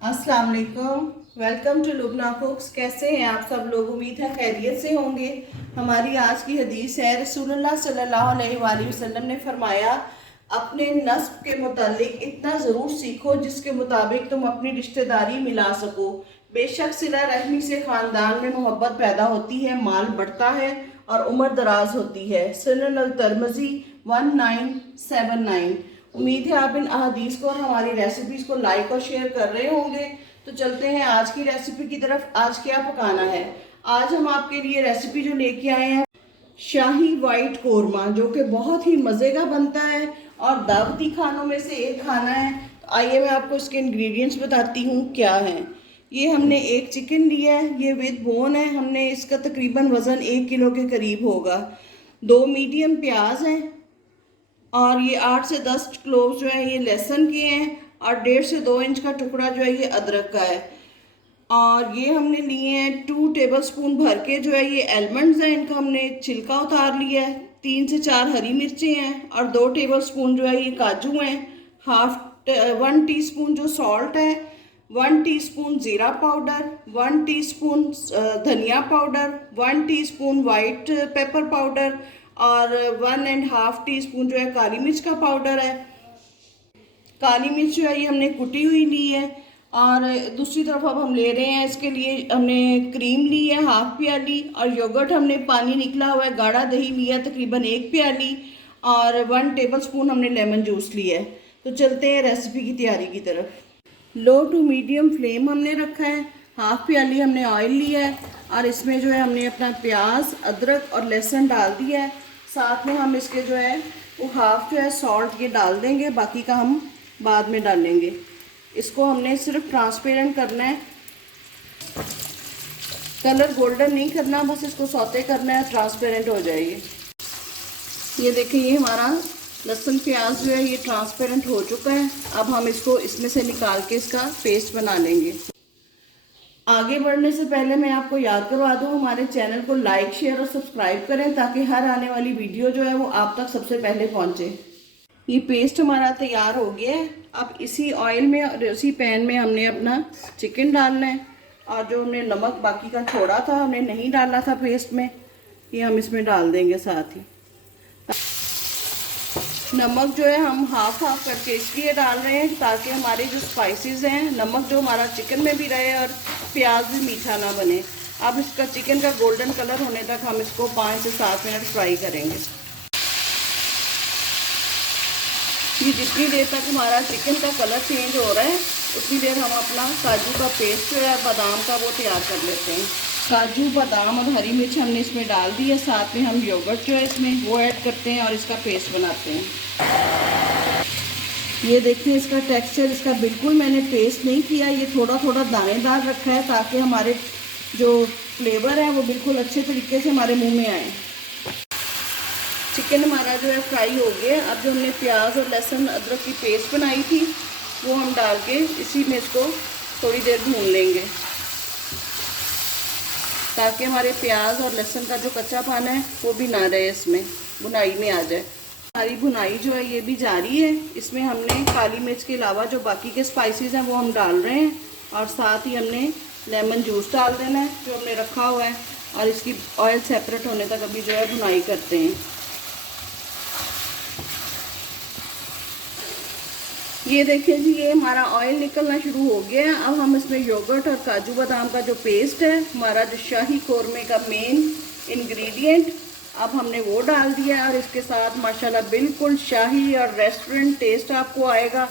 अस्सलाम वालेकुम। Welcome to Lubna cooks. कैसे हैं आप सब लोग? उम्मीद है खैरियत से होंगे। हमारी आज की हदीस है, रसूलुल्लाह सल्लल्लाहु अलैहि वसल्लम ने फरमाया, अपने नस्ब के मुतालिक इतना ज़रूर सीखो जिसके मुताबिक तुम अपनी रिश्तेदारी मिला सको। बेशक सिला रहमी से ख़ानदान में मोहब्बत पैदा होती है, माल बढ़ता है और उम्र दराज होती है। सुनन अल तिरमिज़ी 1979। उम्मीद है आप इन अहादीस को और हमारी रेसिपीज़ को लाइक और शेयर कर रहे होंगे। तो चलते हैं आज की रेसिपी की तरफ। आज क्या पकाना है? आज हम आपके लिए रेसिपी जो लेके आए हैं, शाही वाइट कोरमा, जो कि बहुत ही मज़े का बनता है और दावती खानों में से एक खाना है। तो आइए मैं आपको इसके इंग्रेडिएंट्स बताती हूँ क्या है। ये हमने एक चिकन लिया है, ये विद बोन है। हमने इसका तकरीबन वज़न 1 किलो के करीब होगा। 2 मीडियम प्याज हैं और ये 8 से 10 क्लोव जो है ये लहसुन के हैं और 1.5 से 2 इंच का टुकड़ा जो है ये अदरक का है। और ये हमने लिए हैं 2 टेबलस्पून भर के जो है ये आलमंड्स हैं, इनका हमने छिलका उतार लिया है। 3 से 4 हरी मिर्चें हैं और 2 टेबलस्पून जो है ये काजू हैं। 1 टीस्पून जो सॉल्ट है, 1 टीस्पून ज़ीरा पाउडर, 1 टीस्पून धनिया powder, 1 teaspoon white pepper powder और 1.5 टीस्पून जो है काली मिर्च का पाउडर है। काली मिर्च जो है ये हमने कुटी हुई ली है। और दूसरी तरफ अब हम ले रहे हैं, इसके लिए हमने क्रीम ली है 1/2 प्याली और योगर्ट हमने पानी निकला हुआ है, गाढ़ा दही लिया तकरीबन 1 प्याली और 1 टेबलस्पून हमने लेमन जूस लिया है। तो चलते हैं रेसिपी की तैयारी की तरफ। लो टू मीडियम फ्लेम हमने रखा है। 1/2 प्याली हमने ऑयल लिया है और इसमें जो है हमने अपना प्याज, अदरक और लहसुन डाल दिया है। साथ में हम इसके जो है वो हाफ जो है सॉल्ट ये डाल देंगे, बाकी का हम बाद में डालेंगे। इसको हमने सिर्फ ट्रांसपेरेंट करना है, कलर गोल्डन नहीं करना, बस इसको सौते करना है, ट्रांसपेरेंट हो जाएगी। ये देखिए ये हमारा लहसुन प्याज जो है ये ट्रांसपेरेंट हो चुका है। अब हम इसको इसमें से निकाल के इसका पेस्ट बना लेंगे। आगे बढ़ने से पहले मैं आपको याद करवा दूं, हमारे चैनल को लाइक, शेयर और सब्सक्राइब करें ताकि हर आने वाली वीडियो जो है वो आप तक सबसे पहले पहुंचे। ये पेस्ट हमारा तैयार हो गया है। अब इसी ऑयल में और इसी पैन में हमने अपना चिकन डालना है और जो हमने नमक बाकी का छोड़ा था, हमने नहीं डाला था पेस्ट में, ये हम इसमें डाल देंगे साथ ही। नमक जो है हम हाफ करके इसलिए डाल रहे हैं ताकि हमारे जो स्पाइसेस हैं, नमक जो हमारा चिकन में भी रहे और प्याज भी मीठा ना बने। अब इसका चिकन का गोल्डन कलर होने तक हम इसको 5 से 7 मिनट फ्राई करेंगे। ये जितनी देर तक हमारा चिकन का कलर चेंज हो रहा है उतनी देर हम अपना काजू का पेस्ट जो है बादाम का वो तैयार कर लेते हैं। काजू, बादाम और हरी मिर्च हमने इसमें डाल दी है। साथ में हम योगर्ट जो है इसमें वो ऐड करते हैं और इसका पेस्ट बनाते हैं। ये देखिए इसका टेक्सचर, इसका बिल्कुल मैंने पेस्ट नहीं किया, ये थोड़ा थोड़ा दानेदार रखा है ताकि हमारे जो फ्लेवर है वो बिल्कुल अच्छे तरीके से हमारे मुंह में आए। चिकन हमारा जो है फ्राई हो गया। अब जो हमने प्याज और लहसुन अदरक की पेस्ट बनाई थी वो हम डाल के इसी में इसको थोड़ी देर भून लेंगे ताकि हमारे प्याज और लहसुन का जो कच्चापन है वो भी ना रहे, इसमें भुनाई में आ जाए। हमारी भुनाई जो है ये भी जारी है। इसमें हमने काली मिर्च के अलावा जो बाकी के स्पाइसेस हैं वो हम डाल रहे हैं और साथ ही हमने लेमन जूस डाल देना है जो हमने रखा हुआ है और इसकी ऑयल सेपरेट होने तक अभी जो है भुनाई करते हैं। ये देखिए जी ये हमारा ऑयल निकलना शुरू हो गया है। अब हम इसमें योगर्ट और काजू बादाम का जो पेस्ट है, हमारा जो शाही कोरमे का मेन इंग्रेडिएंट, अब हमने वो डाल दिया और इसके साथ माशाल्लाह बिल्कुल शाही और रेस्टोरेंट टेस्ट आपको आएगा।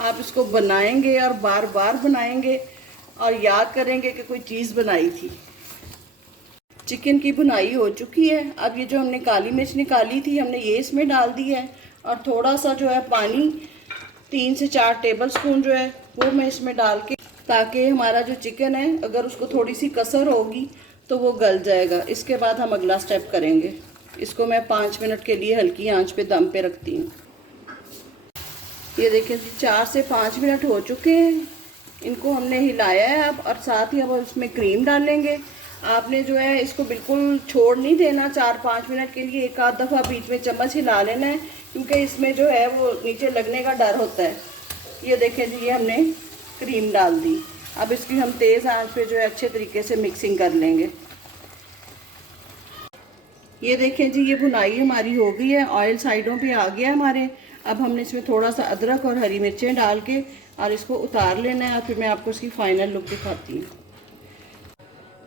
आप इसको बनाएंगे और बार बार बनाएंगे और याद करेंगे कि कोई चीज़ बनाई थी। चिकन की भुनाई हो चुकी है। अब ये जो हमने काली मिर्च निकाली थी हमने ये इसमें डाल दी है और थोड़ा सा जो है पानी 3 से 4 टेबलस्पून जो है वो मैं इसमें डाल के, ताकि हमारा जो चिकन है अगर उसको थोड़ी सी कसर होगी तो वो गल जाएगा। इसके बाद हम अगला स्टेप करेंगे। इसको मैं 5 मिनट के लिए हल्की आंच पे दम पे रखती हूँ। ये देखिए जी 4 से 5 मिनट हो चुके हैं। इनको हमने हिलाया है अब, और साथ ही अब इसमें क्रीम डालेंगे। आपने जो है इसको बिल्कुल छोड़ नहीं देना, 4-5 मिनट के लिए एक आध दफ़ा बीच में चम्मच हिला लेना है क्योंकि इसमें जो है वो नीचे लगने का डर होता है। ये देखें जी ये हमने क्रीम डाल दी। अब इसकी हम तेज़ आंच पे जो है अच्छे तरीके से मिक्सिंग कर लेंगे। ये देखें जी, ये भुनाई हमारी हो गई है, ऑयल साइडों पे आ गया हमारे। अब हमने इसमें थोड़ा सा अदरक और हरी मिर्चें डाल के और इसको उतार लेना है और फिर मैं आपको इसकी फ़ाइनल लुक दिखाती हूँ।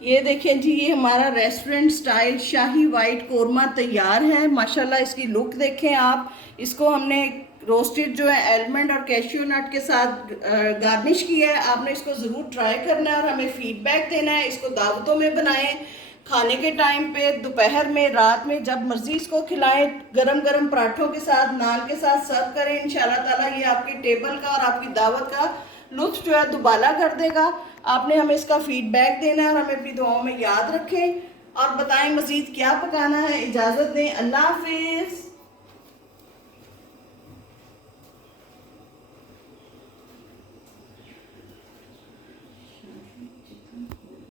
ये देखें जी, ये हमारा रेस्टोरेंट स्टाइल शाही वाइट कोरमा तैयार है। माशाल्लाह इसकी लुक देखें आप। इसको हमने रोस्टेड जो है आलमंड और कैश्यू नट के साथ गार्निश किया है। आपने इसको ज़रूर ट्राई करना है और हमें फीडबैक देना है। इसको दावतों में बनाएं, खाने के टाइम पे, दोपहर में, रात में, जब मर्जी इसको खिलाएं। गरम गरम पराठों के साथ, नान के साथ सर्व करें। इंशाल्लाह ताला ये आपकी टेबल का और आपकी दावत का लुत्फ जो है दुबाला कर देगा। आपने हमें इसका फीडबैक देना है और हमें अपनी दुआओं में याद रखें और बताएं मज़ीद क्या पकाना है। इजाज़त दें, अल्लाह हाफिज़।